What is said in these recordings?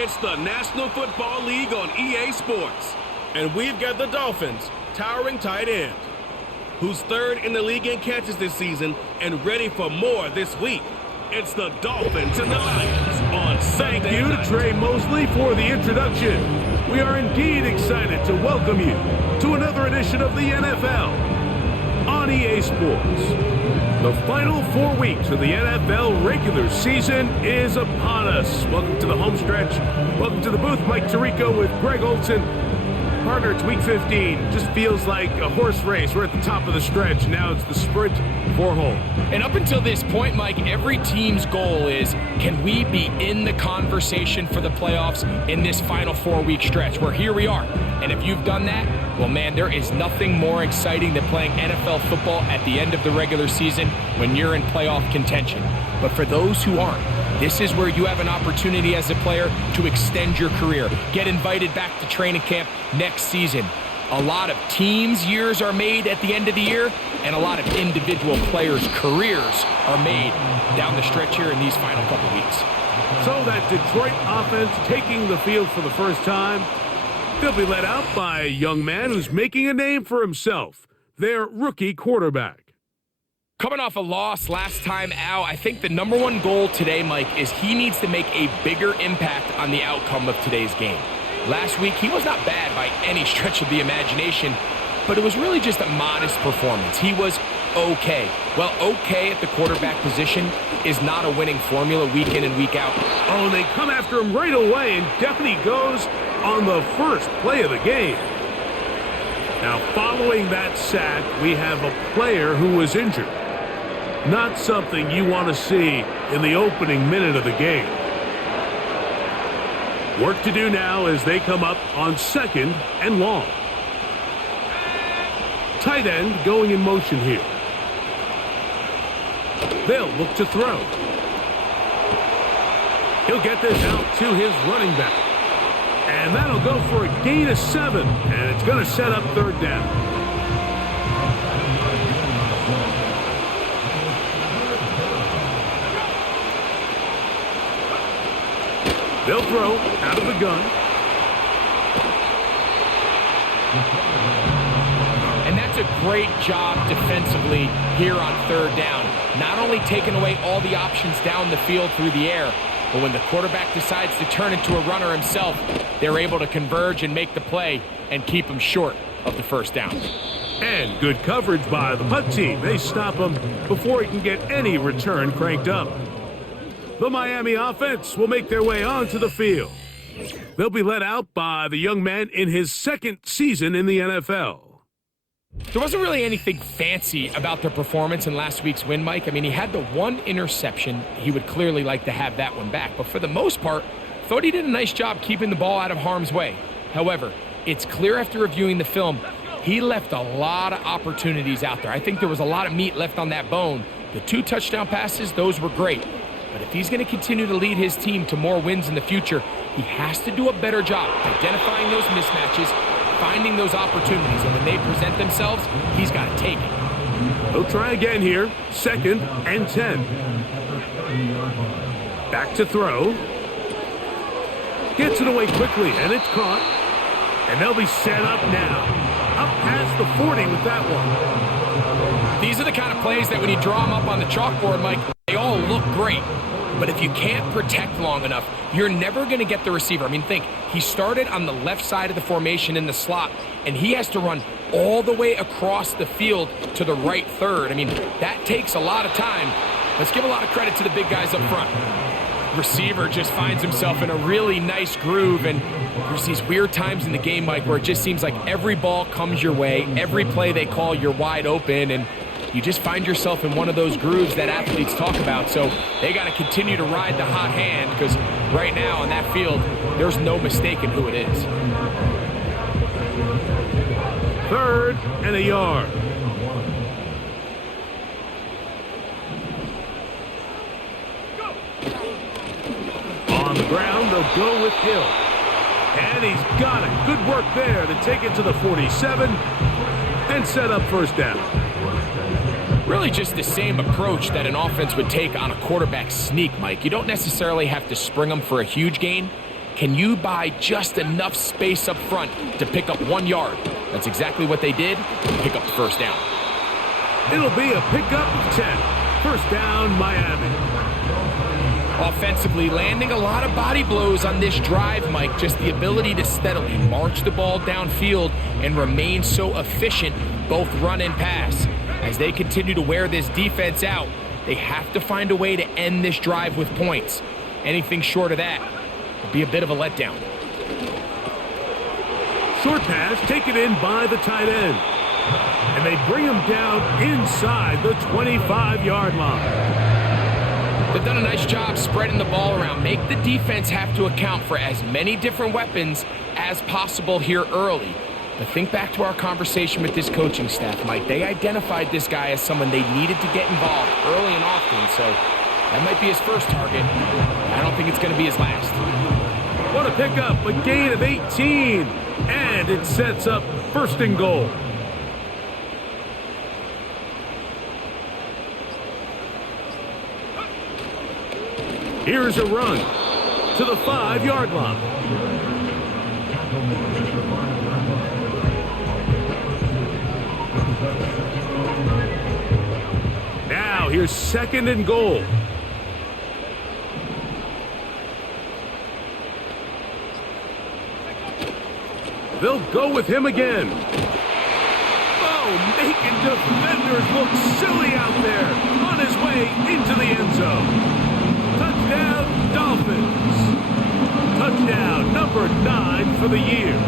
It's the National Football League on EA Sports. And we've got the Dolphins, towering tight end, who's third in the league in catches this season and ready for more this week. It's the Dolphins and the Lions on Sunday Thank you night. to Trey Mosley for the introduction. We are indeed excited to welcome you to another edition of the NFL on EA Sports. The final 4 weeks of the NFL regular season is upon us. Welcome to the home stretch. Welcome to the booth. Mike Tirico with Greg Olson. Partner, it's week 15. Just feels like a horse race. We're at the top of the stretch. Now it's the sprint for home. And up until this point, Mike, every team's goal is, can we be in the conversation for the playoffs in this final 4-week stretch? Where here we are. And if you've done that, well, man, there is nothing more exciting than playing NFL football at the end of the regular season when you're in playoff contention. But for those who aren't, this is where you have an opportunity as a player to extend your career, get invited back to training camp next season. A lot of teams' years are made at the end of the year, and a lot of individual players' careers are made down the stretch here in these final couple weeks. So that Detroit offense taking the field for the first time, they'll be led out by a young man who's making a name for himself, their rookie quarterback. Coming off a loss last time out, I think the number one goal today, Mike, is he needs to make a bigger impact on the outcome of today's game. Last week, he was not bad by any stretch of the imagination, but it was really just a modest performance. He was okay. Well, okay at the quarterback position is not a winning formula week in and week out. Oh, they come after him right away, and down he goes on the first play of the game. Now, following that sack, we have a player who was injured. Not something you want to see in the opening minute of the game. Work to do now as they come up on second and long. Tight end going in motion here. They'll look to throw. He'll get this out to his running back. And that'll go for a gain of 7. And it's going to set up third down. They'll throw out of the gun. And that's a great job defensively here on third down. Not only taking away all the options down the field through the air, but when the quarterback decides to turn into a runner himself, they're able to converge and make the play and keep him short of the first down. And good coverage by the punt team. They stop him before he can get any return cranked up. The Miami offense will make their way onto the field. They'll be led out by the young man in his second season in the NFL. There wasn't really anything fancy about their performance in last week's win, Mike. I mean, he had the one interception. He would clearly like to have that one back. But for the most part, thought he did a nice job keeping the ball out of harm's way. However, it's clear after reviewing the film, he left a lot of opportunities out there. I think there was a lot of meat left on that bone. The 2 touchdown passes, those were great. But if he's going to continue to lead his team to more wins in the future, he has to do a better job identifying those mismatches, finding those opportunities, and when they present themselves, he's got to take it. He'll try again here, second and 10. Back to throw. Gets it away quickly, and it's caught. And they'll be set up now. Up past the 40 with that one. These are the kind of plays that when you draw them up on the chalkboard, Mike, they all look great. But if you can't protect long enough, you're never going to get the receiver. I mean, think, he started on the left side of the formation in the slot, and he has to run all the way across the field to the right third. I mean, that takes a lot of time. Let's give a lot of credit to the big guys up front. Receiver just finds himself in a really nice groove, and there's these weird times in the game, Mike, where it just seems like every ball comes your way, every play they call, you're wide open, and you just find yourself in one of those grooves that athletes talk about. So they got to continue to ride the hot hand, because right now on that field, there's no mistaking who it is. Third and a yard. On the ground, they'll go with Hill. And he's got it. Good work there to take it to the 47 and set up first down. Really just the same approach that an offense would take on a quarterback sneak, Mike. You don't necessarily have to spring them for a huge gain. Can you buy just enough space up front to pick up 1 yard? That's exactly what they did. Pick up the first down. It'll be a pickup of 10. First down, Miami. Offensively, landing a lot of body blows on this drive, Mike. Just the ability to steadily march the ball downfield and remain so efficient, both run and pass. As they continue to wear this defense out, they have to find a way to end this drive with points. Anything short of that would be a bit of a letdown. Short pass taken in by the tight end. And they bring him down inside the 25-yard line. They've done a nice job spreading the ball around. Make the defense have to account for as many different weapons as possible here early. But think back to our conversation with this coaching staff, Mike. They identified this guy as someone they needed to get involved early and often, so that might be his first target. I don't think it's going to be his last. What a pickup, a gain of 18, and it sets up first and goal. Here's a run to the 5-yard line. Now here's second and goal. They'll go with him again. Oh, making defenders look silly out there on his way into the end zone. Touchdown, Dolphins. Touchdown number 9 for the year.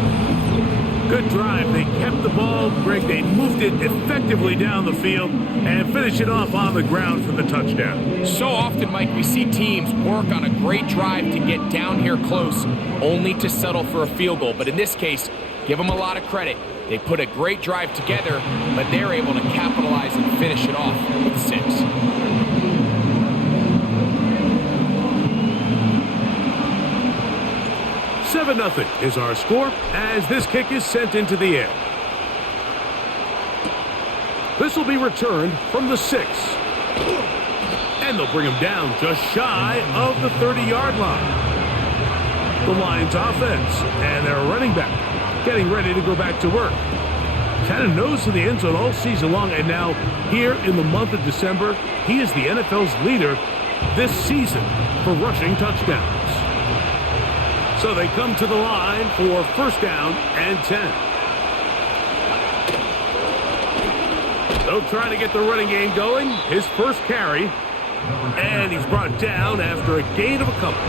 Good drive. They kept the ball. Greg, they moved it effectively down the field and finished it off on the ground for the touchdown. So often, Mike, we see teams work on a great drive to get down here close, only to settle for a field goal. But in this case, give them a lot of credit. They put a great drive together, but they're able to capitalize and finish it off with 6. 7-0 is our score as this kick is sent into the air. This will be returned from the 6. And they'll bring him down just shy of the 30-yard line. The Lions offense and their running back getting ready to go back to work. Kind of nose to the end zone all season long, and now here in the month of December, he is the NFL's leader this season for rushing touchdowns. So they come to the line for first down and 10. They'll try to get the running game going. His first carry. And he's brought down after a gain of a couple.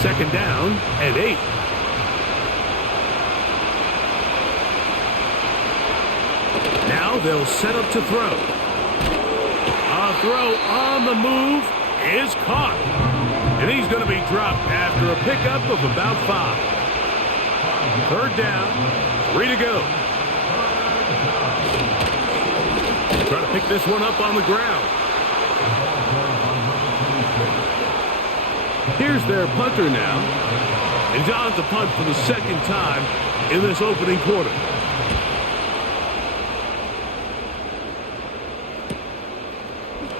Second down and 8. Now they'll set up to throw. A throw on the move is caught. And he's going to be dropped after a pickup of about 5. Third down, 3 to go. Trying to pick this one up on the ground. Here's their punter now. And he's on to punt for the second time in this opening quarter.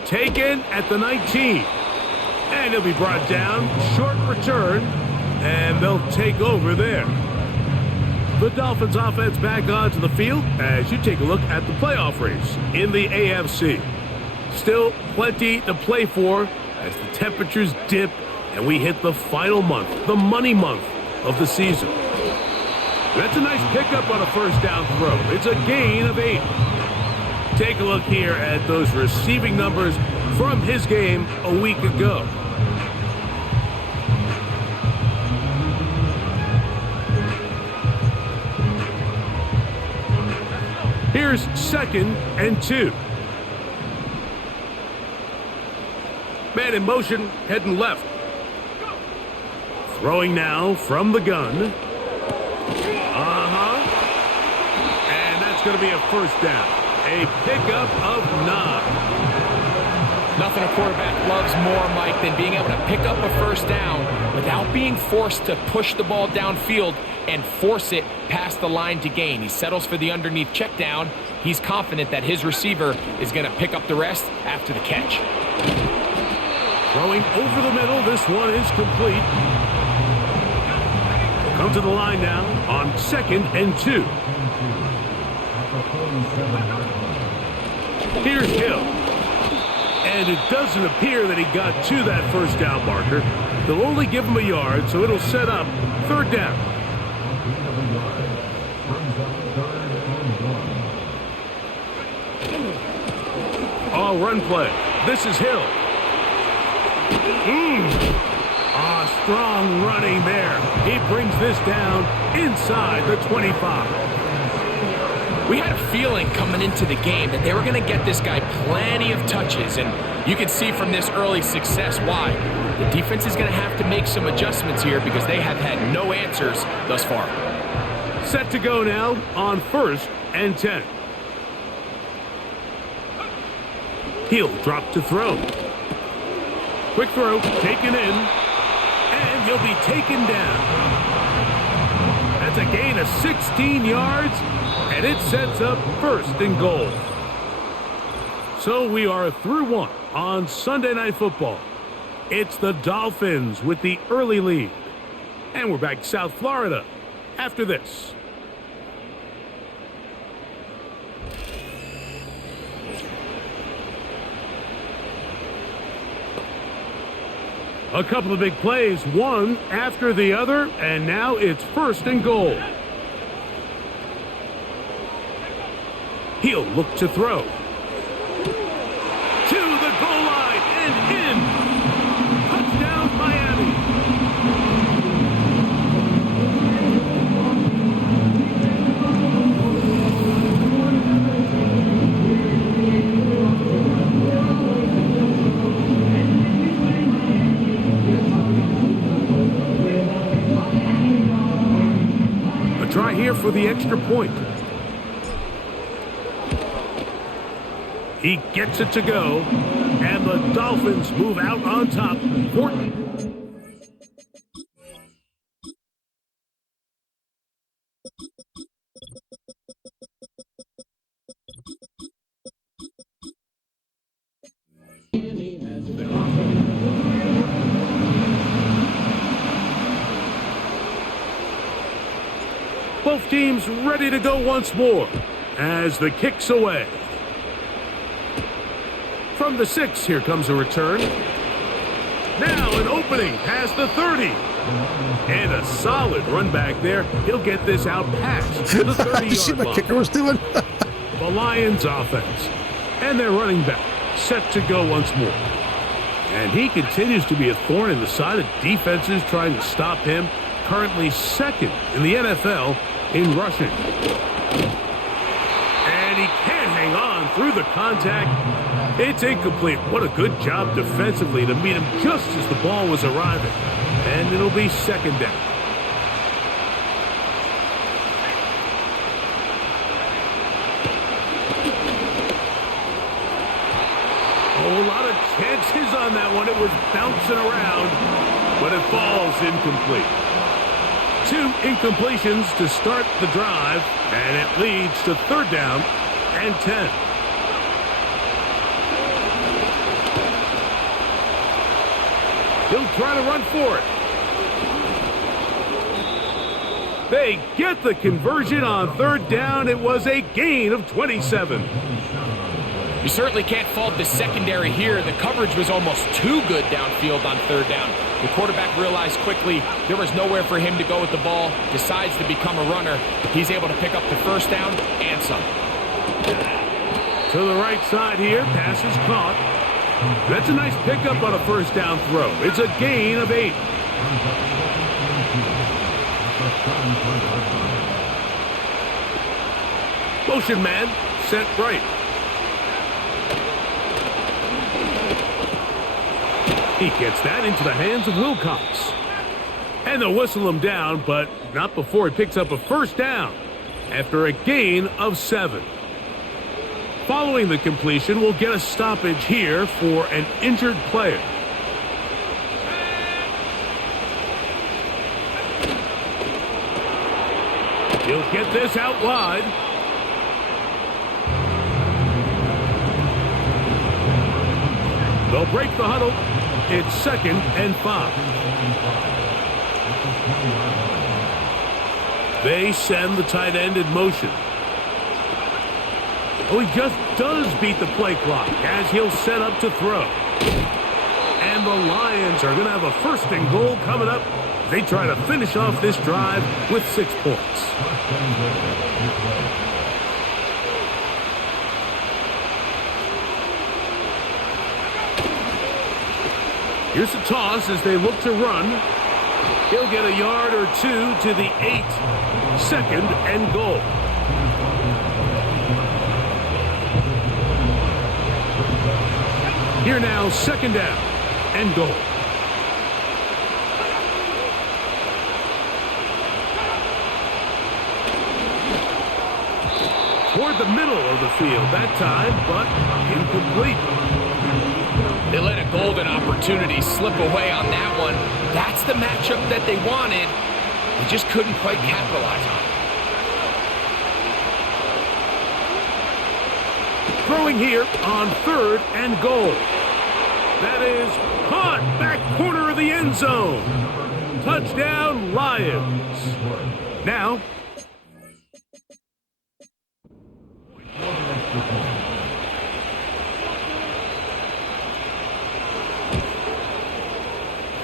Taken at the 19. And he'll be brought down. Short return. And they'll take over there. The Dolphins offense back onto the field as you take a look at the playoff race in the AFC. Still plenty to play for as the temperatures dip and we hit the final month, the money month of the season. That's a nice pickup on a first down throw. It's a gain of 8. Take a look here at those receiving numbers from his game a week ago. Here's second and 2. Man in motion, heading left. Throwing now from the gun. And that's going to be a first down. A pickup of 9. Nothing a quarterback loves more, Mike, than being able to pick up a first down without being forced to push the ball downfield and force it past the line to gain. He settles for the underneath check down. He's confident that his receiver is going to pick up the rest after the catch. Throwing over the middle. This one is complete. We'll come to the line now on 2nd and 2. Here's Hill. And it doesn't appear that he got to that first down marker. They'll only give him a yard, so it'll set up 3rd down. Oh, run play. This is Hill. Strong running there. He brings this down inside the 25. We had a feeling coming into the game that they were going to get this guy plenty of touches, and you can see from this early success why. The defense is going to have to make some adjustments here because they have had no answers thus far. Set to go now on 1st and 10. He'll drop to throw. Quick throw, taken in, and he'll be taken down. That's a gain of 16 yards, and it sets up 1st and goal. So we are through 1 on Sunday Night Football. It's the Dolphins with the early lead. And we're back to South Florida after this. A couple of big plays, one after the other, and now it's 1st and goal. He'll look to throw. To the goal line and in. Touchdown, Miami. Try here for the extra point. He gets it to go, and the Dolphins move out on top. Both teams ready to go once more as the kick's away. From the 6, here comes a return. Now an opening past the 30. And a solid run back there. He'll get this out past the 30-yard See what line. kicker was doing? The Lions offense. And their running back set to go once more. And he continues to be a thorn in the side of defenses trying to stop him. Currently 2nd in the NFL in rushing. And he can't hang on through the contact. It's incomplete. What a good job defensively to meet him just as the ball was arriving. And it'll be 2nd down. A lot of chances on that one. It was bouncing around, but it falls incomplete. 2 incompletions to start the drive, and it leads to 3rd down and 10. He'll try to run for it. They get the conversion on 3rd down. It was a gain of 27. You certainly can't fault the secondary here. The coverage was almost too good downfield on 3rd down. The quarterback realized quickly there was nowhere for him to go with the ball, decides to become a runner. He's able to pick up the 1st down and some. To the right side here, pass is caught. That's a nice pickup on a 1st down throw. It's a gain of 8. Motion man, set right. He gets that into the hands of Wilcox. And they'll whistle him down, but not before he picks up a 1st down after a gain of 7. Following the completion, we'll get a stoppage here for an injured player. He'll get this out wide. They'll break the huddle. it's 2nd and 5. They send the tight end in motion. Oh, he just does beat the play clock as he'll set up to throw. And the Lions are going to have a 1st and goal coming up. They try to finish off this drive with 6 points. Here's a toss as they look to run. He'll get a yard or 2 to the 8. 2nd and goal. Here now, 2nd down and goal. Toward the middle of the field that time, but incomplete. They let a golden opportunity slip away on that one. That's the matchup that they wanted. They just couldn't quite capitalize on it. Throwing here on 3rd and goal. That is caught back corner of the end zone. Touchdown, Lions. Now,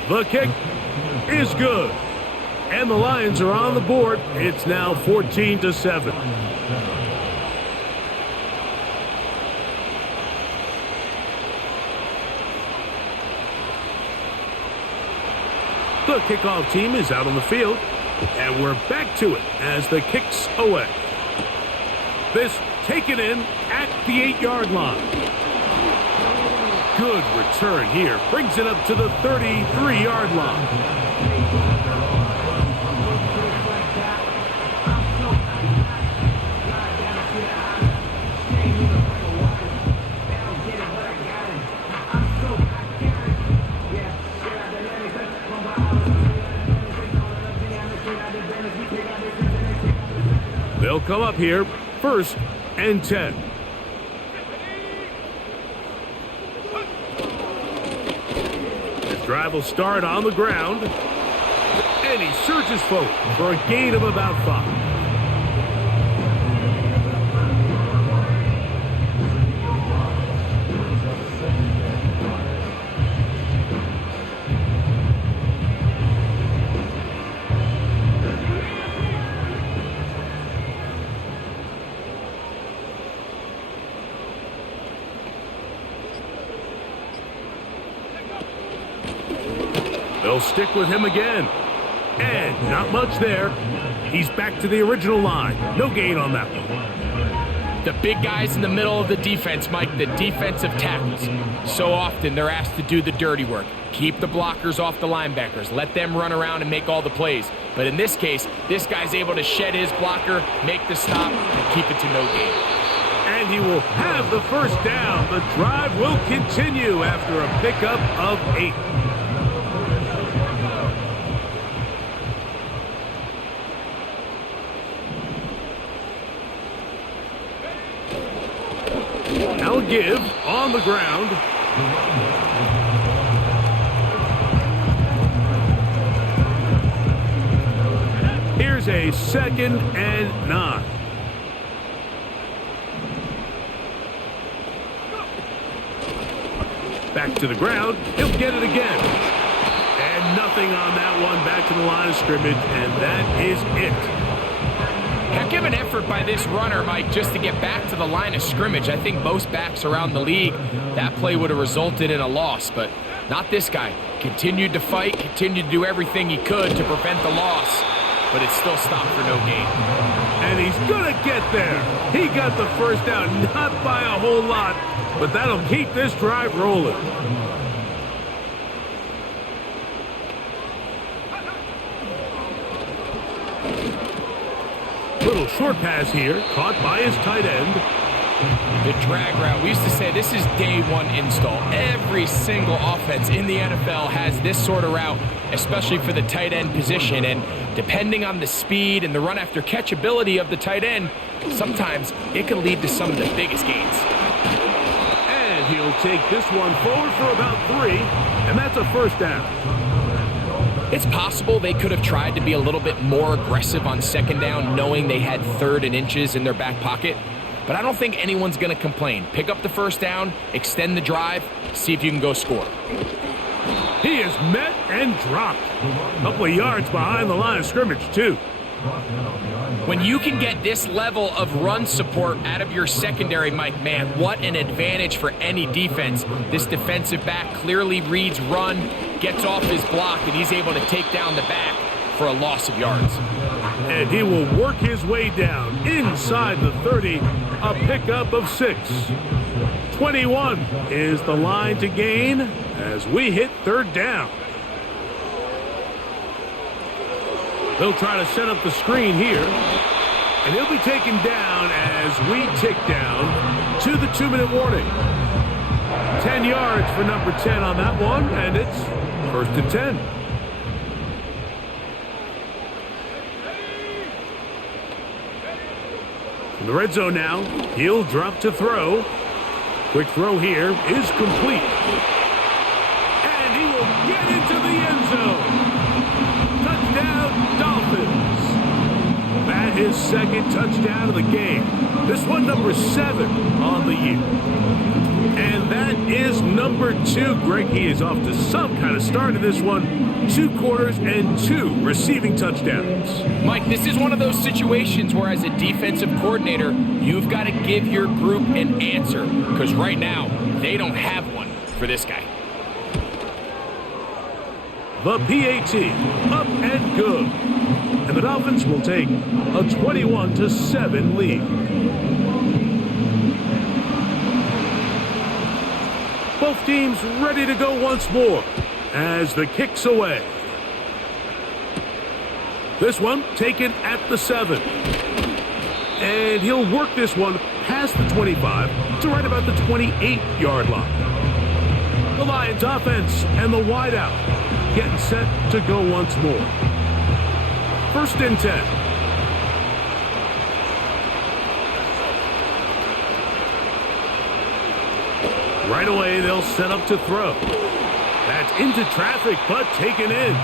the kick is good. And the Lions are on the board. It's now 14-7. The kickoff team is out on the field. And we're back to it as the kick's away. This taken in at the 8-yard line. Good return here. Brings it up to the 33-yard line. They'll come up here, 1st and 10. This drive will start on the ground. And he surges forward for a gain of about 5. They'll stick with him again. And not much there. He's back to the original line. No gain on that one. The big guys in the middle of the defense, Mike, the defensive tackles. So often they're asked to do the dirty work. Keep the blockers off the linebackers. Let them run around and make all the plays. But in this case, this guy's able to shed his blocker, make the stop, and keep it to no gain. And he will have the 1st down. The drive will continue after a pickup of 8. Now a give on the ground. Here's a 2nd and 9. Back to the ground. He'll get it again. And nothing on that one. Back to the line of scrimmage, and that is it. Heck of an effort by this runner, Mike, just to get back to the line of scrimmage. I think most backs around the league, that play would have resulted in a loss, but not this guy. Continued to fight, continued to do everything he could to prevent the loss, but it still stopped for no gain. And he's going to get there. He got the 1st down, not by a whole lot, but that'll keep this drive rolling. Little short pass here, caught by his tight end. The drag route. We used to say this is day 1 install. Every single offense in the NFL has this sort of route, especially for the tight end position. And depending on the speed and the run after catch ability of the tight end, sometimes it can lead to some of the biggest gains. And And he'll take this one forward for about 3, and that's a first down. It's possible they could have tried to be a little bit more aggressive on second down, knowing they had 3rd and inches in their back pocket. But I don't think anyone's going to complain. Pick up the first down, extend the drive, see if you can go score. He is met and dropped. A couple of yards behind the line of scrimmage, too. When you can get this level of run support out of your secondary, Mike, man, what an advantage for any defense. This defensive back clearly reads run, gets off his block, and he's able to take down the back for a loss of yards. And he will work his way down inside the 30, a pickup of 6. 21 is the line to gain as we hit 3rd down. They'll try to set up the screen here. And he'll be taken down as we tick down to the 2-minute warning. 10 yards for number 10 on that one, and it's 1st and 10. In the red zone now, he'll drop to throw. Quick throw here is complete. And he will get into the end zone. Touchdown, Dolphins. That is 2nd touchdown of the game. This one number 7 on the year. And that is number 2. Greg, he is off to some kind of start in this one. 2 quarters and 2 receiving touchdowns. Mike, this is one of those situations where as a defensive coordinator, you've got to give your group an answer. Because right now, they don't have one for this guy. The PAT, up and good. And the Dolphins will take a 21-7 lead. Both teams ready to go once more as the kick's away. This one taken at the 7. And he'll work this one past the 25 to right about the 28-yard line. The Lions offense and the wideout getting set to go once more. 1st and 10. Right away, they'll set up to throw. That's into traffic, but taken in.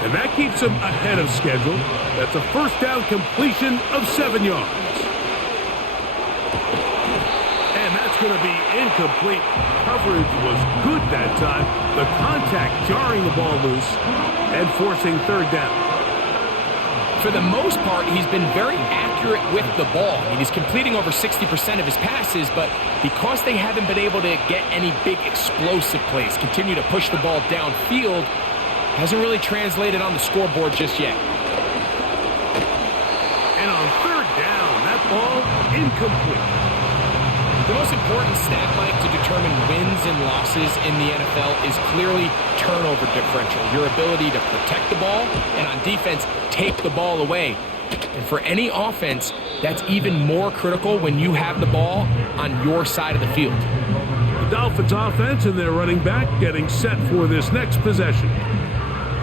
And that keeps him ahead of schedule. That's a 1st down completion of 7 yards. And that's going to be incomplete. Coverage was good that time. The contact jarring the ball loose and forcing 3rd down. For the most part, he's been very accurate with the ball. I mean, he's completing over 60% of his passes, but because they haven't been able to get any big explosive plays, continue to push the ball downfield, hasn't really translated on the scoreboard just yet. And on 3rd down, that ball incomplete. The most important stat, Mike, to determine wins and losses in the NFL is clearly turnover differential, your ability to protect the ball, and on defense, take the ball away. And for any offense, that's even more critical when you have the ball on your side of the field. The Dolphins offense and their running back getting set for this next possession.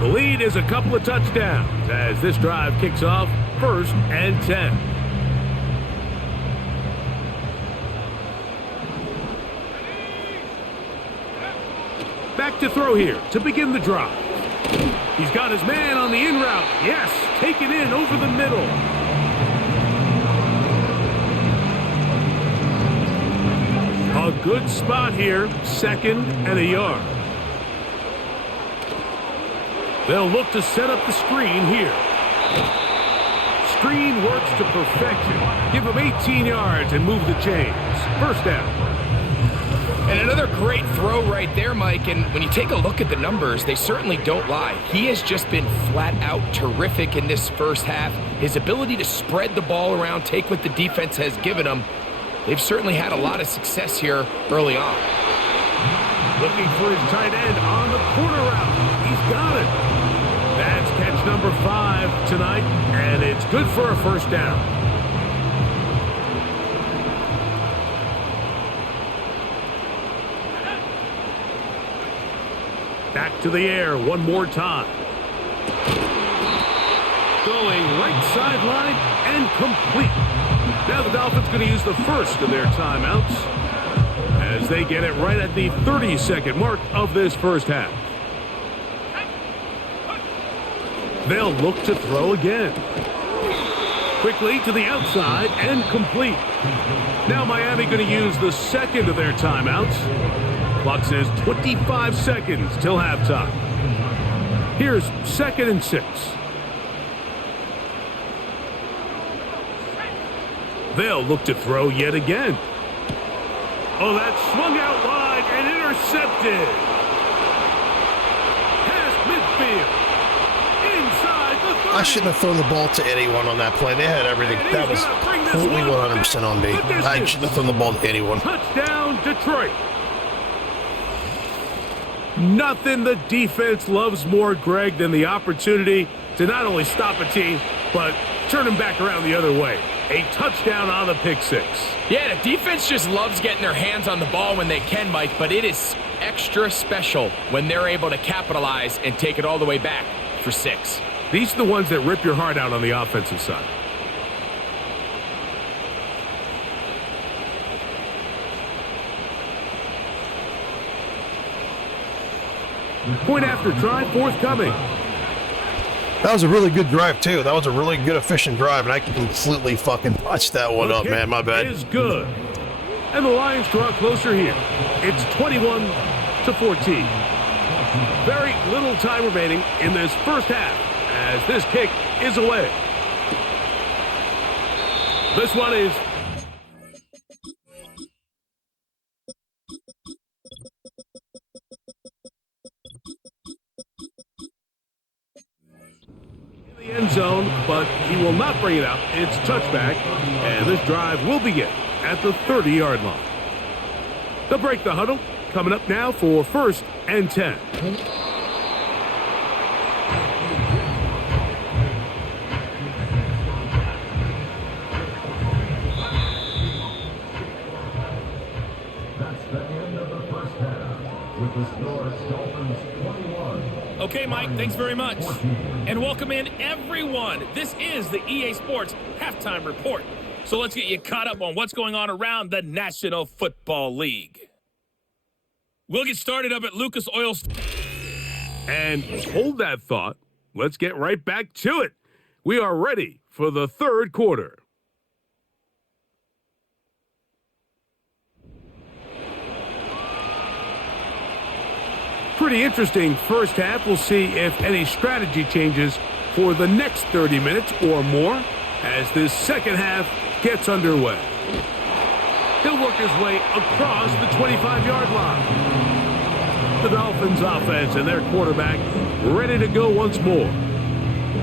The lead is a couple of touchdowns as this drive kicks off 1st and 10. Back to throw here to begin the drive. He's got his man on the in route. Yes, taken in over the middle. A good spot here, 2nd and a yard. They'll look to set up the screen here. Screen works to perfection. Give him 18 yards and move the chains. 1st down. And another great throw right there, Mike. And when you take a look at the numbers, they certainly don't lie. He has just been flat out terrific in this 1st half. His ability to spread the ball around, take what the defense has given him. They've certainly had a lot of success here early on. Looking for his tight end on the corner route. He's got it. That's catch number 5 tonight, and it's good for a 1st down. Back to the air one more time. Going right sideline and complete. Now the Dolphins going to use the first of their timeouts as as they get it right at the 30-second mark of this first half. They'll look to throw again. Quickly to the outside and complete. Now Miami going to use the second of their timeouts. Clock says 25 seconds till halftime. Here's 2nd and 6. They'll look to throw yet again. Oh, that swung out wide and intercepted. Past midfield. Inside the 30. I shouldn't have thrown the ball to anyone on that play. They had everything. That was completely 100% on me. I shouldn't have thrown the ball to anyone. Touchdown, Detroit. Nothing the defense loves more, Greg, than the opportunity to not only stop a team, but turn them back around the other way. A touchdown on the pick six. Yeah, the defense just loves getting their hands on the ball when they can, Mike, but it is extra special when they're able to capitalize and take it all the way back for 6. These are the ones that rip your heart out on the offensive side. Point after try forthcoming. That was a really good drive, too. That was a really good, efficient drive, and I completely fucking botched that one up, man. My bad. Is good. And the Lions draw closer here. It's 21-14. Very little time remaining in this first half as this kick is away. This one is in the end zone, but he will not bring it out. It's touchback, and this drive will begin at the 30-yard line. They'll break the huddle. Coming up now for 1st and 10. Okay, Mike, thanks very much. And welcome in, everyone. This is the EA Sports Halftime Report. So let's get you caught up on what's going on around the National Football League. We'll get started up at Lucas Oil. And hold that thought. Let's get right back to it. We are ready for the third quarter. Pretty interesting first half. We'll see if any strategy changes for the next 30 minutes or more as this second half gets underway. He'll work his way across the 25-yard line. The Dolphins offense and their quarterback ready to go once more.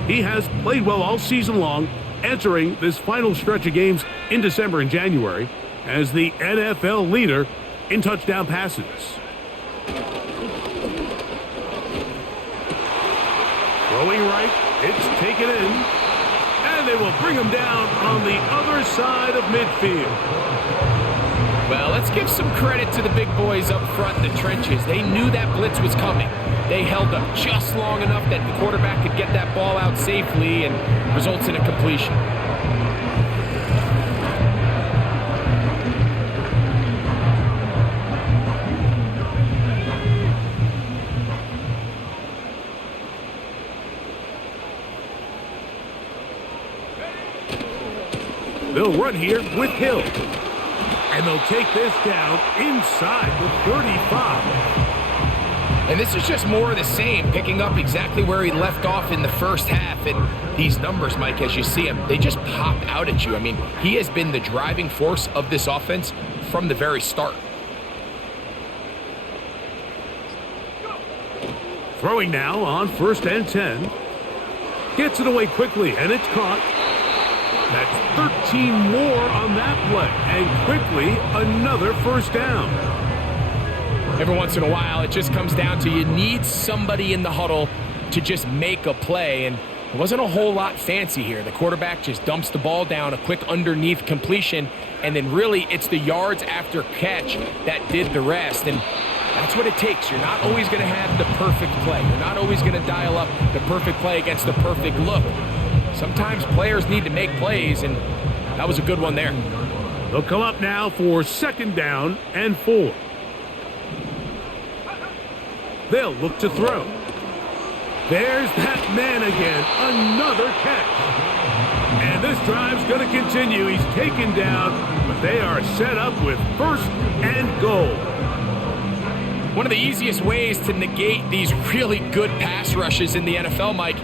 He has played well all season long, entering this final stretch of games in December and January as the NFL leader in touchdown passes. Throwing right, it's taken in, and they will bring him down on the other side of midfield. Well, let's give some credit to the big boys up front in the trenches. They knew that blitz was coming. They held up just long enough that the quarterback could get that ball out safely and results in a completion. They'll run here with Hill. And they'll take this down inside the 35. And this is just more of the same, picking up exactly where he left off in the first half. And these numbers, Mike, as you see them, they just pop out at you. I mean, he has been the driving force of this offense from the very start. Throwing now on 1st and 10. Gets it away quickly, and it's caught. That's 13 more on that play, and quickly another first down. Every once in a while, it just comes down to you need somebody in the huddle to just make a play, and it wasn't a whole lot fancy here. The quarterback just dumps the ball down, a quick underneath completion, and then really it's the yards after catch that did the rest, and that's what it takes. You're not always going to have the perfect play. You're not always going to dial up the perfect play against the perfect look. Sometimes players need to make plays, and that was a good one there. They'll come up now for 2nd down and 4. They'll look to throw. There's that man again. Another catch. And this drive's going to continue. He's taken down, but they are set up with first and goal. One of the easiest ways to negate these really good pass rushes in the NFL, Mike,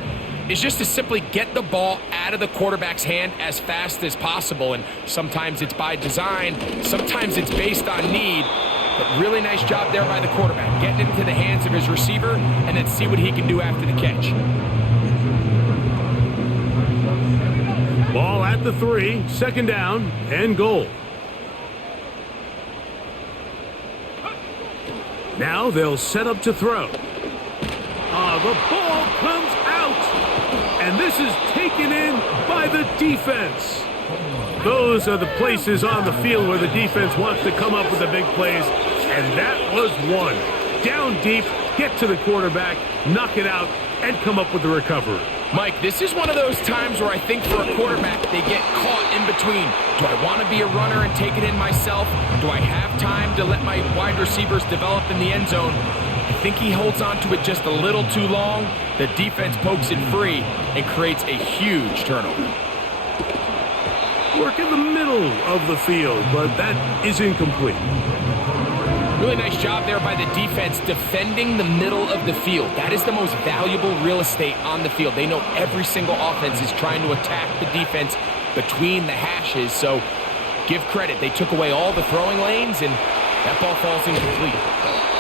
is just to simply get the ball out of the quarterback's hand as fast as possible. And sometimes it's by design, sometimes it's based on need. But really nice job there by the quarterback, getting it into the hands of his receiver and then see what he can do after the catch. Ball at the 3, second down and goal. Now they'll set up to throw. The ball comes out, and this is taken in by the defense. Those are the places on the field where the defense wants to come up with the big plays, and that was one. Down deep, get to the quarterback, knock it out, and come up with the recovery. Mike, this is one of those times where I think for a quarterback, they get caught in between. Do I want to be a runner and take it in myself? Do I have time to let my wide receivers develop in the end zone? I think he holds on to it just a little too long. The defense pokes it free and creates a huge turnover. Work in the middle of the field, but that is incomplete. Really nice job there by the defense defending the middle of the field. That is the most valuable real estate on the field. They know every single offense is trying to attack the defense between the hashes, so give credit. They took away all the throwing lanes, and that ball falls incomplete.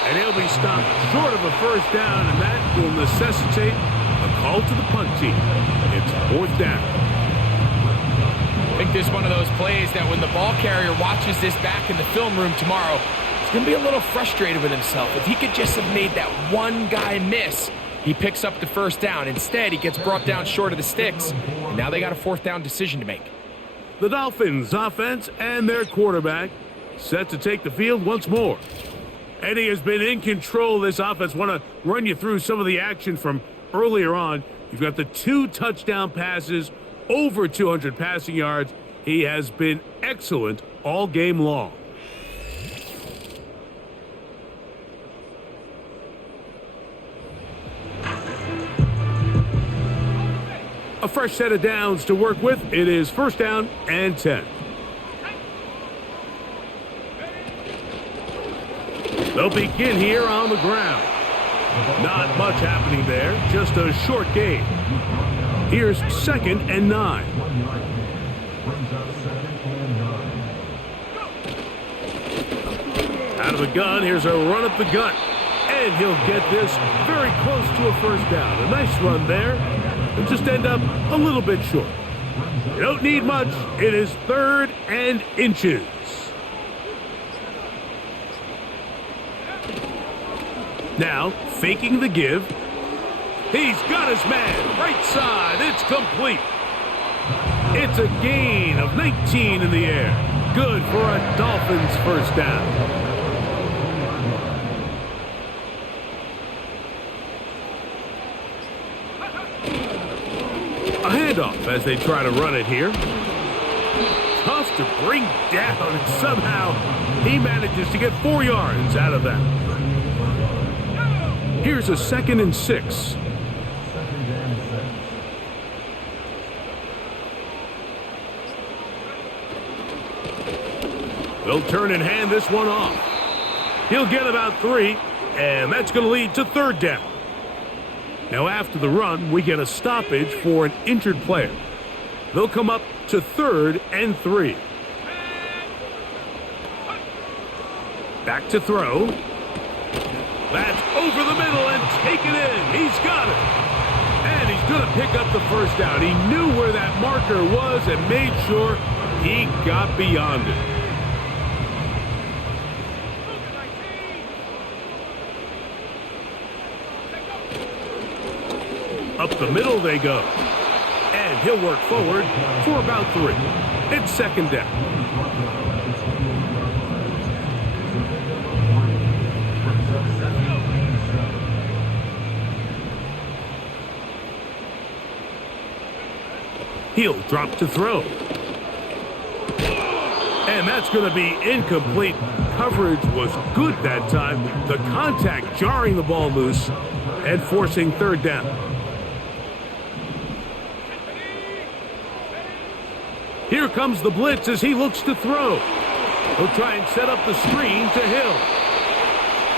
And he'll be stopped short of a first down, and that will necessitate a call to the punt team. It's fourth down. I think this is one of those plays that when the ball carrier watches this back in the film room tomorrow, he's going to be a little frustrated with himself. If he could just have made that one guy miss, he picks up the first down. Instead, he gets brought down short of the sticks, and now they got a fourth down decision to make. The Dolphins offense and their quarterback set to take the field once more. Eddie has been in control of this offense. Want to run you through some of the action from earlier on. You've got the 2 touchdown passes, over 200 passing yards. He has been excellent all game long. A fresh set of downs to work with. It is first down and 10. They'll begin here on the ground. Not much happening there, just a short gain. Here's second and 9. Out of the gun, here's a run up the gut. And he'll get this very close to a first down. A nice run there. He'll just end up a little bit short. You don't need much. It is third and inches. Now, faking the give. He's got his man. Right side. It's complete. It's a gain of 19 in the air. Good for a Dolphins first down. A handoff as they try to run it here. Tough to bring down, and somehow he manages to get 4 yards out of that. Here's a second and 6. They'll turn and hand this one off. He'll get about 3, and that's going to lead to third down. Now after the run, we get a stoppage for an injured player. They'll come up to third and 3. Back to throw. That's over the middle and taken in. He's got it. And he's going to pick up the first down. He knew where that marker was and made sure he got beyond it. Up the middle they go. And he'll work forward for about 3. It's second down. He'll drop to throw. And that's going to be incomplete. Coverage was good that time. The contact jarring the ball loose and forcing third down. Here comes the blitz as he looks to throw. He'll try and set up the screen to Hill.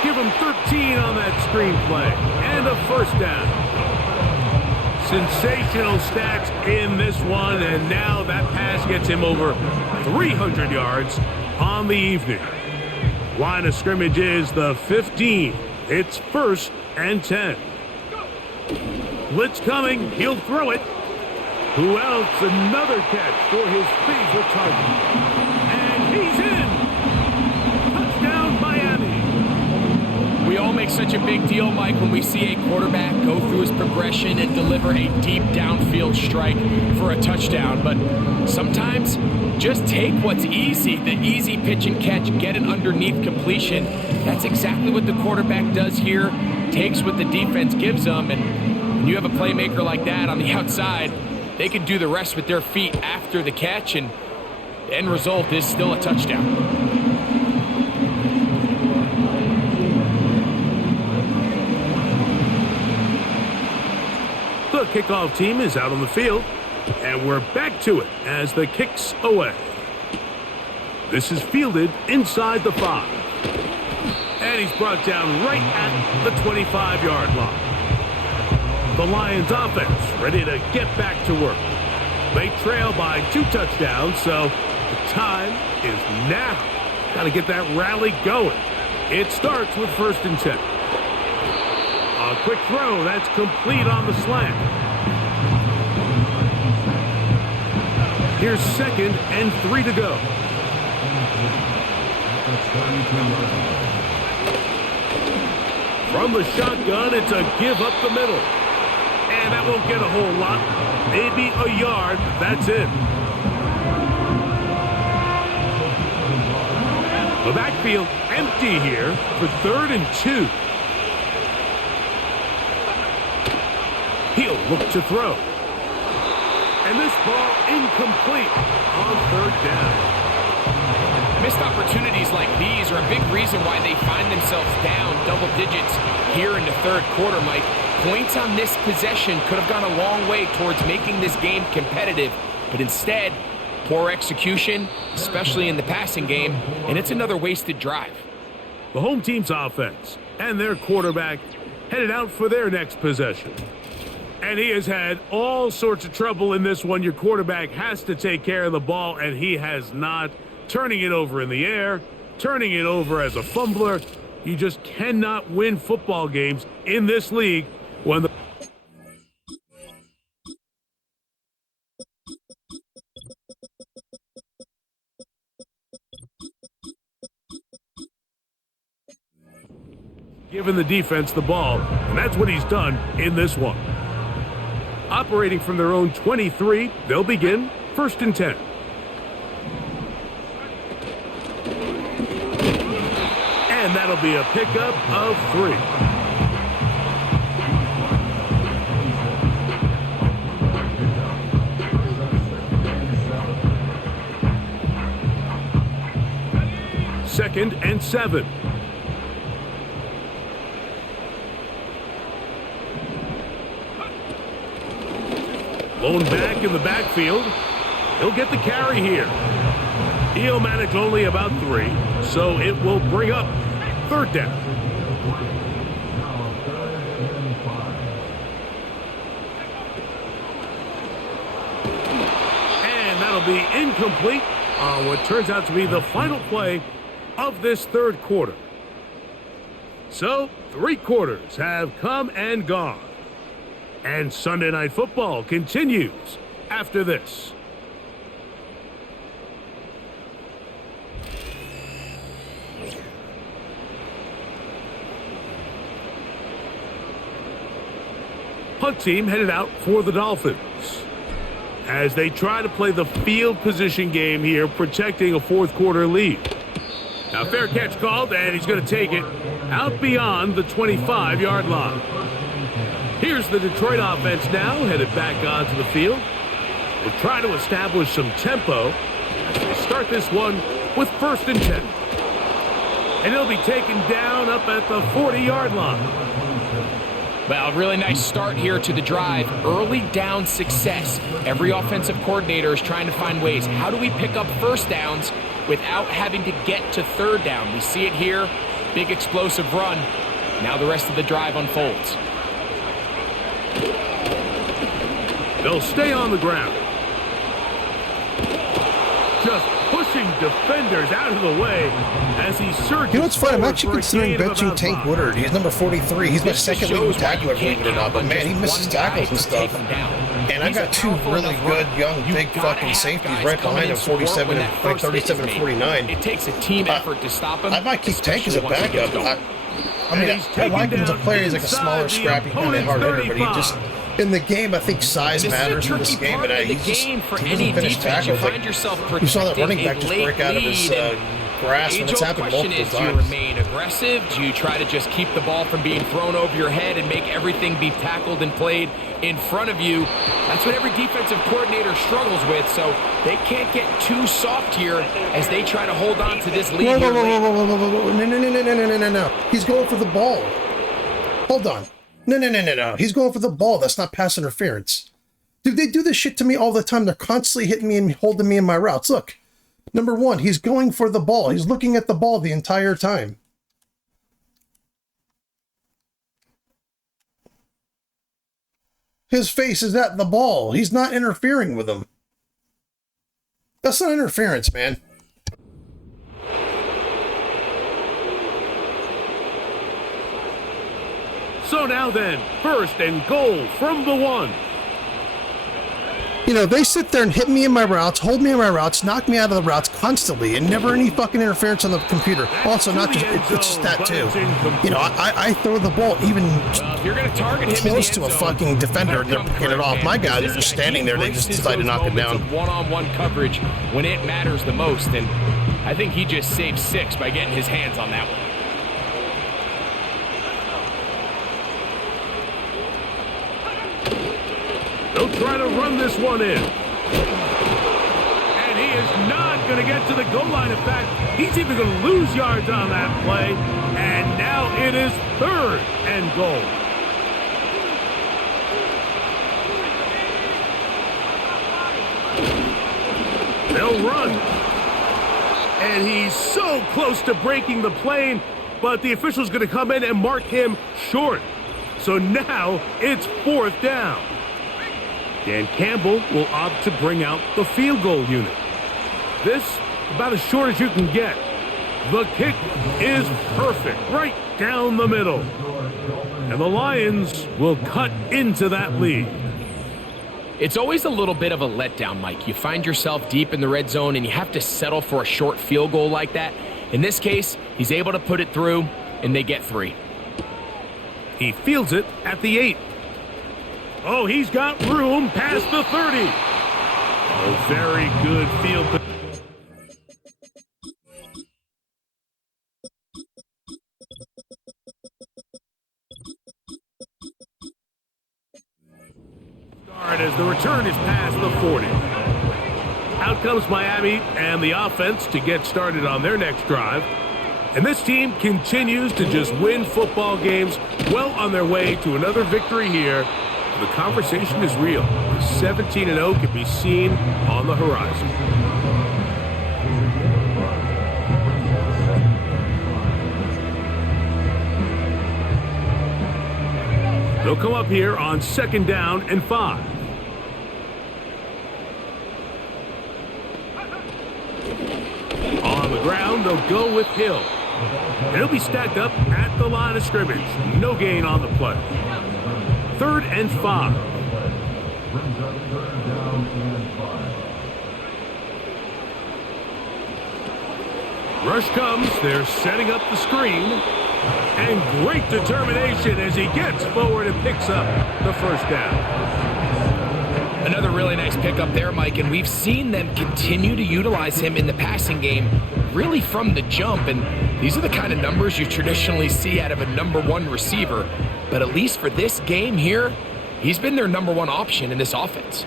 Give him 13 on that screen play and a first down. Sensational stats in this one, and now that pass gets him over 300 yards on the evening. Line of scrimmage is the 15. It's 1st and 10. Blitz coming. He'll throw it. Who else? Another catch for his favorite target. And he's in. Touchdown, Miami. We all make such a big deal, Mike, when we see a quarterback go through his progression and deliver a deep downfield strike for a touchdown. But sometimes just take what's easy, the easy pitch and catch, get it underneath completion. That's exactly what the quarterback does here. Takes what the defense gives them, and when you have a playmaker like that on the outside, they can do the rest with their feet after the catch, and the end result is still a touchdown. The kickoff team is out on the field, and we're back to it as the kick's away. This is fielded inside the 5. And he's brought down right at the 25-yard line. The Lions offense ready to get back to work. They trail by 2 touchdowns, so the time is now. Got to get that rally going. It starts with 1st and 10. A quick throw, that's complete on the slant. Here's 2nd and 3 to go. From the shotgun, it's a give up the middle. And that won't get a whole lot. Maybe a yard. That's it. The backfield empty here for 3rd and 2. He'll look to throw. And this ball incomplete on 3rd down. Missed opportunities like these are a big reason why they find themselves down double digits here in the 3rd quarter, Mike. Points on this possession could have gone a long way towards making this game competitive, but instead, poor execution, especially in the passing game, and it's another wasted drive. The home team's offense and their quarterback headed out for their next possession. And he has had all sorts of trouble in this one. Your quarterback has to take care of the ball, and he has not. Turning it over in the air, turning it over as a fumbler. You just cannot win football games in this league when the giving the defense the ball, and that's what he's done in this one. Operating from their own 23, they'll begin 1st and 10. And that'll be a pickup of 3. Second and 7. Blown back in the backfield. He'll get the carry here. He'll manage only about 3, so it will bring up 3rd down. And that'll be incomplete on what turns out to be the final play of this 3rd quarter. So, 3 quarters have come and gone. And Sunday Night Football continues after this. Punt team headed out for the Dolphins as they try to play the field position game here, protecting a 4th quarter lead. Now, fair catch called, and he's going to take it out beyond the 25-yard line. Here's the Detroit offense now, headed back onto the field. We'll try to establish some tempo as they start this one with 1st and 10. And he'll be taken down up at the 40-yard line. Well, really nice start here to the drive. Early down success. Every offensive coordinator is trying to find ways. How do we pick up 1st downs without having to get to 3rd down? We see it here. Big explosive run. Now the rest of the drive unfolds. They'll stay on the ground. Just pushing defenders out of the way as he surges. You know what's fun? I'm actually forward for a considering gain of benching about Tank 5. Woodard. He's number 43. He's my second leading tackler, believe it or not. But man, he misses tackles and stuff. And I got 2 really good, young, big fucking safeties right behind him, 47 and like 37 and 49. It takes a team effort to stop him. I might keep Tank as a backup. I mean, I like him as a player. He's like a smaller, scrappy, kind of hard hitter, but he just, in the game, I think size matters in this game, and he doesn't finish tackles. Like, you saw that running back just break out of his grasp, and it's happened multiple times. Do you remain aggressive? Do you try to just keep the ball from being thrown over your head and make everything be tackled and played in front of you? That's what every defensive coordinator struggles with, so they can't get too soft here as they try to hold on to this lead. No. He's going for the ball. Hold on. No. He's going for the ball. That's not pass interference. Dude, they do this shit to me all the time. They're constantly hitting me and holding me in my routes. Look. Number 1, he's going for the ball. He's looking at the ball the entire time. His face is at the ball. He's not interfering with him. That's not interference, man. So now then, 1st and goal from the 1. You know, they sit there and hit me in my routes, hold me in my routes, knock me out of the routes constantly, and never any fucking interference on the computer. Also, not just, it's just that too. You know, I throw the ball even close to a fucking defender and they're picking it off. My guys are just standing there, they just decide to knock it down. One-on-one coverage when it matters the most, and I think he just saved 6 by getting his hands on that one. They'll try to run this one in. And he is not going to get to the goal line. In fact, he's even going to lose yards on that play. And now it is 3rd and goal. They'll run. And he's so close to breaking the plane, but the official's going to come in and mark him short. So now it's 4th down. Dan Campbell will opt to bring out the field goal unit. This, about as short as you can get. The kick is perfect, right down the middle. And the Lions will cut into that lead. It's always a little bit of a letdown, Mike. You find yourself deep in the red zone and you have to settle for a short field goal like that. In this case, he's able to put it through and they get 3. He fields it at the 8. Oh, he's got room past the 30. Oh, very good field. Start as the return is past the 40. Out comes Miami and the offense to get started on their next drive. And this team continues to just win football games, well on their way to another victory here. The conversation is real. 17-0 can be seen on the horizon. They'll come up here on 2nd down and 5. On the ground, they'll go with Hill. And he'll be stacked up at the line of scrimmage. No gain on the play. 3rd and 5. Rush comes. They're setting up the screen. And great determination as he gets forward and picks up the 1st down. Another really nice pickup there, Mike, and we've seen them continue to utilize him in the passing game really from the jump, and these are the kind of numbers you traditionally see out of a number 1 receiver, but at least for this game here, he's been their number 1 option in this offense.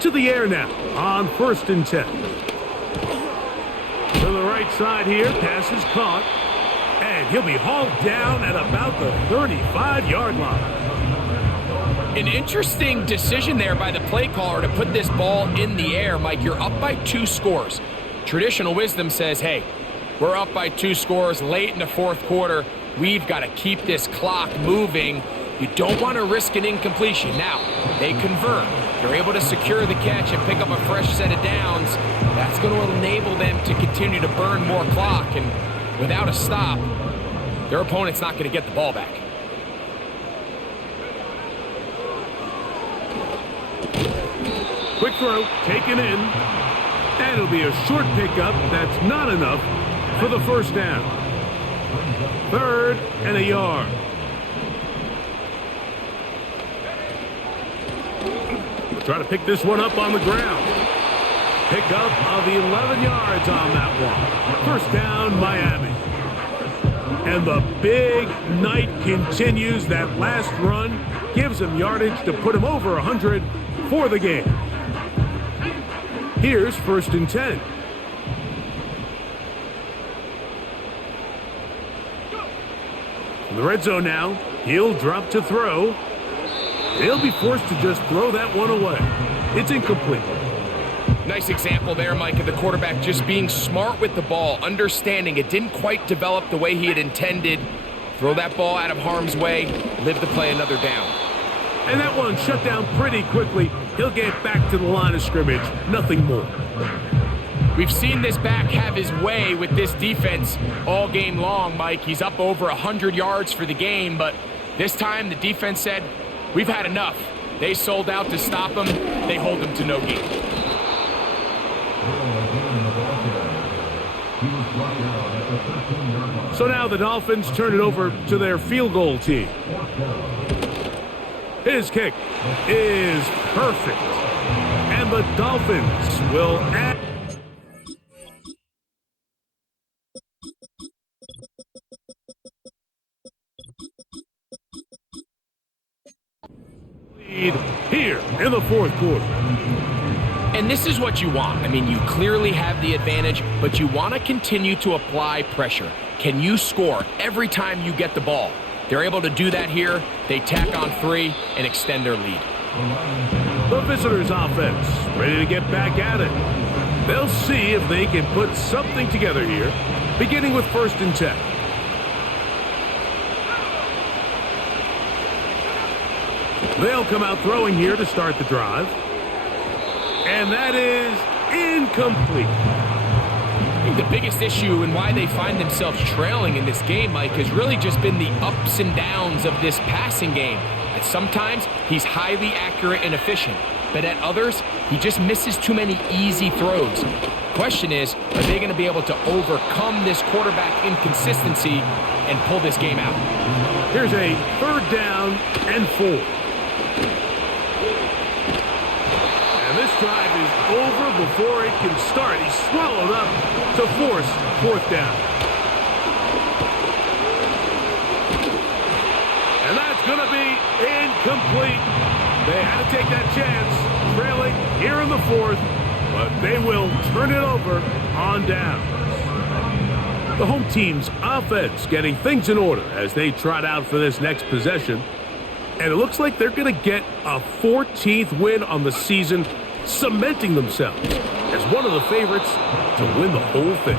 To to the air now on 1st and 10. To the right side here, pass is caught. And he'll be hauled down at about the 35-yard line. An interesting decision there by the play caller to put this ball in the air. Mike, you're up by 2 scores. Traditional wisdom says, hey, we're up by 2 scores late in the 4th quarter. We've got to keep this clock moving. You don't want to risk an incompletion. Now, they convert. They're able to secure the catch and pick up a fresh set of downs. That's going to enable them to continue to burn more clock. And without a stop, their opponent's not going to get the ball back. Quick throw, taken in. And it'll be a short pickup. That's not enough for the first down. 3rd and a yard. Try to pick this one up on the ground. Pickup of 11 yards on that one. First down, Miami. And the big night continues. That last run gives him yardage to put him over 100 for the game. Here's 1st and 10. In the red zone now, he'll drop to throw. He'll be forced to just throw that one away. It's incomplete. Nice example there, Mike, of the quarterback just being smart with the ball, understanding it didn't quite develop the way he had intended. Throw that ball out of harm's way, live to play another down. And that one shut down pretty quickly. He'll get back to the line of scrimmage, nothing more. We've seen this back have his way with this defense all game long, Mike. He's up over 100 yards for the game, but this time the defense said, we've had enough. They sold out to stop him. They hold him to no gain. So now the Dolphins turn it over to their field goal team. His kick is perfect. And the Dolphins will add. Lead here in the 4th quarter. And this is what you want. I mean, you clearly have the advantage, but you want to continue to apply pressure. Can you score every time you get the ball? They're able to do that here. They tack on 3 and extend their lead. The visitors' offense ready to get back at it. They'll see if they can put something together here, beginning with 1st and 10. They'll come out throwing here to start the drive. And that is incomplete. I think the biggest issue and why they find themselves trailing in this game, Mike, has really just been the ups and downs of this passing game. At sometimes, he's highly accurate and efficient, but at others, he just misses too many easy throws. Question is, are they going to be able to overcome this quarterback inconsistency and pull this game out? Here's a 3rd down and 4. Drive is over before it can start. He's swallowed up to force 4th down. And that's going to be incomplete. They had to take that chance, trailing here in the 4th, but they will turn it over on downs. The home team's offense getting things in order as they trot out for this next possession. And it looks like they're going to get a 14th win on the season, cementing themselves as one of the favorites to win the whole thing.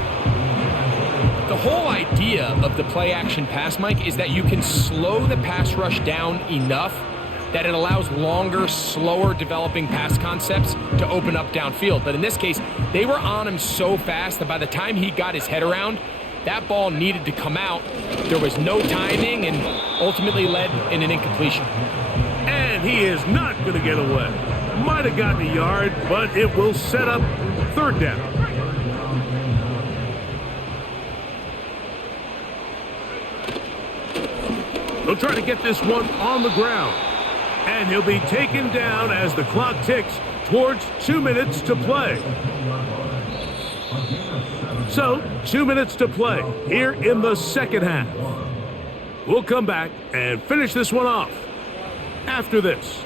The whole idea of the play-action pass, Mike, is that you can slow the pass rush down enough that it allows longer, slower developing pass concepts to open up downfield. But in this case, they were on him so fast that by the time he got his head around, that ball needed to come out. There was no timing and ultimately led in an incompletion. And he is not going to get away. Might have gotten a yard, but it will set up 3rd down. They'll try to get this one on the ground. And he'll be taken down as the clock ticks towards 2 minutes to play. So, 2 minutes to play here in the 2nd half. We'll come back and finish this one off after this.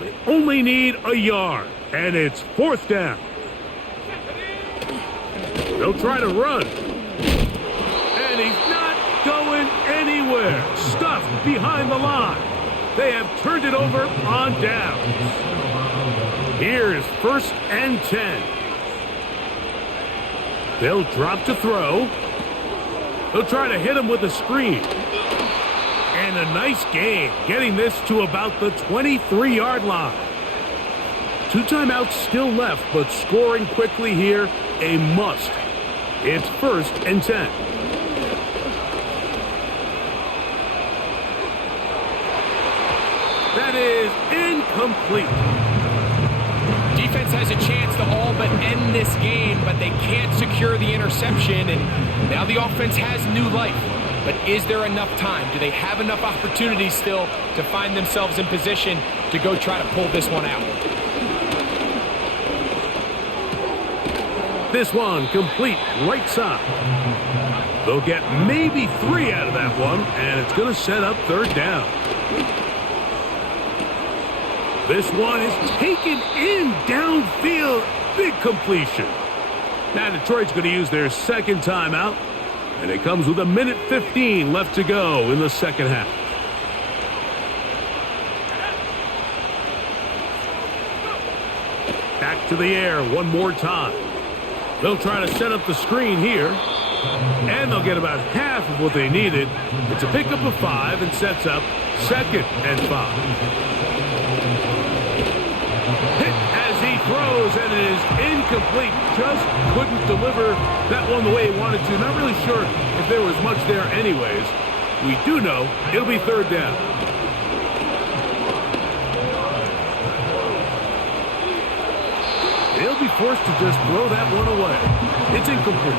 They only need a yard, and it's 4th down. They'll try to run. And he's not going anywhere. Stuffed behind the line. They have turned it over on downs. Here's 1st and 10. They'll drop to throw. They'll try to hit him with a screen. And a nice gain, getting this to about the 23-yard line. 2 timeouts still left, but scoring quickly here, a must. It's 1st and 10. That is incomplete. Defense has a chance to all but end this game, but they can't secure the interception, and now the offense has new life. But is there enough time? Do they have enough opportunities still to find themselves in position to go try to pull this one out? This one complete right side. They'll get maybe 3 out of that one, and it's going to set up 3rd down. This one is taken in downfield. Big completion. Now Detroit's going to use their 2nd timeout, and it comes with 1:15 left to go in the 2nd half. Back to the air one more time. They'll try to set up the screen here, and they'll get about half of what they needed. It's a pickup of 5 and sets up 2nd and 5. Hit as he throws, and it is incomplete. Just couldn't deliver that one the way he wanted to. Not really sure if there was much there anyways. We do know it'll be 3rd down. They'll be forced to just throw that one away. It's incomplete.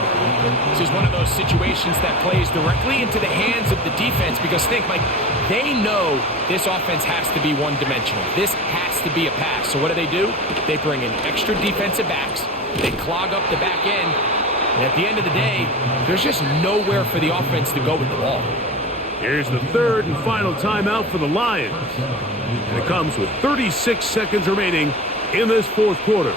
This is one of those situations that plays directly into the hands of the defense because think, Mike, they know this offense has to be one-dimensional. This has to be a pass. So what do? They bring in extra defensive backs. They clog up the back end. And at the end of the day, there's just nowhere for the offense to go with the ball. Here's the 3rd and final timeout for the Lions. And it comes with 36 seconds remaining in this 4th quarter.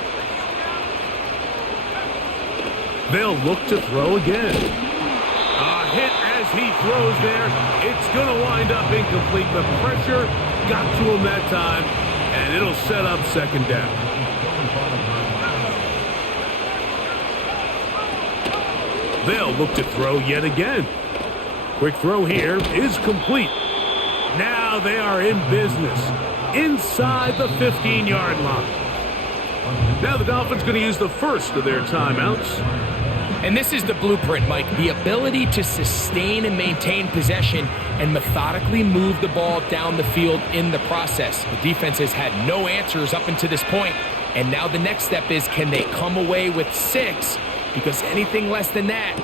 They'll look to throw again. A hit as he throws there. It's going to wind up incomplete. The pressure got to him that time, and it'll set up 2nd down. They'll look to throw yet again. Quick throw here is complete. Now they are in business inside the 15-yard line. Now the Dolphins going to use the first of their timeouts. And this is the blueprint, Mike. The ability to sustain and maintain possession and methodically move the ball down the field in the process. The defense has had no answers up until this point, and now the next step is, can they come away with 6? Because anything less than that.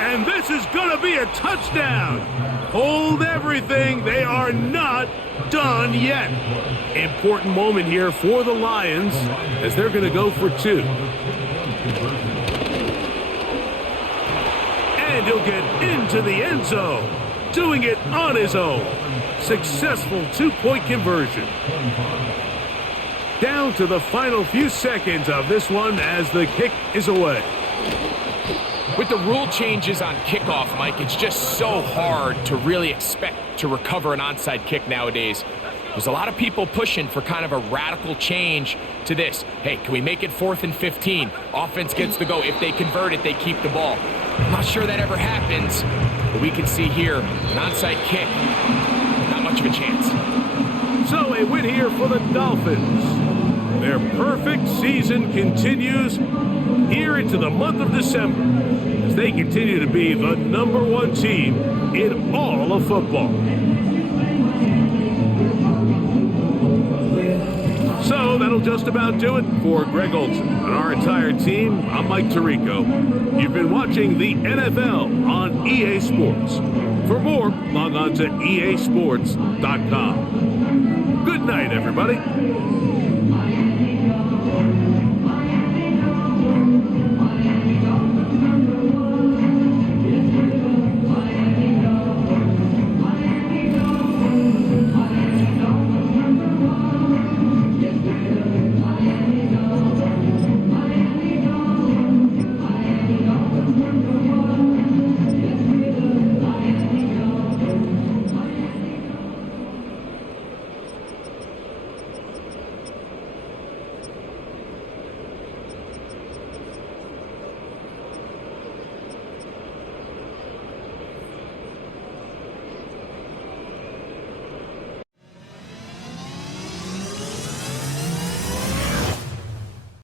And this is going to be a touchdown. Hold everything. They are not done yet. Important moment here for the Lions as they're going to go for 2. And he'll get into the end zone, doing it on his own. Successful 2-point conversion. Down to the final few seconds of this one as the kick is away. With the rule changes on kickoff, Mike, it's just so hard to really expect to recover an onside kick nowadays. There's a lot of people pushing for kind of a radical change to this. Hey, can we make it 4th and 15? Offense gets to go. If they convert it, they keep the ball. I'm not sure that ever happens, but we can see here an onside kick. Not much of a chance. So a win here for the Dolphins. Their perfect season continues here into the month of December as they continue to be the #1 team in all of football. So that'll just about do it for Greg Olson and our entire team. I'm Mike Tirico. You've been watching the NFL on EA Sports. For more, log on to easports.com. Good night, everybody.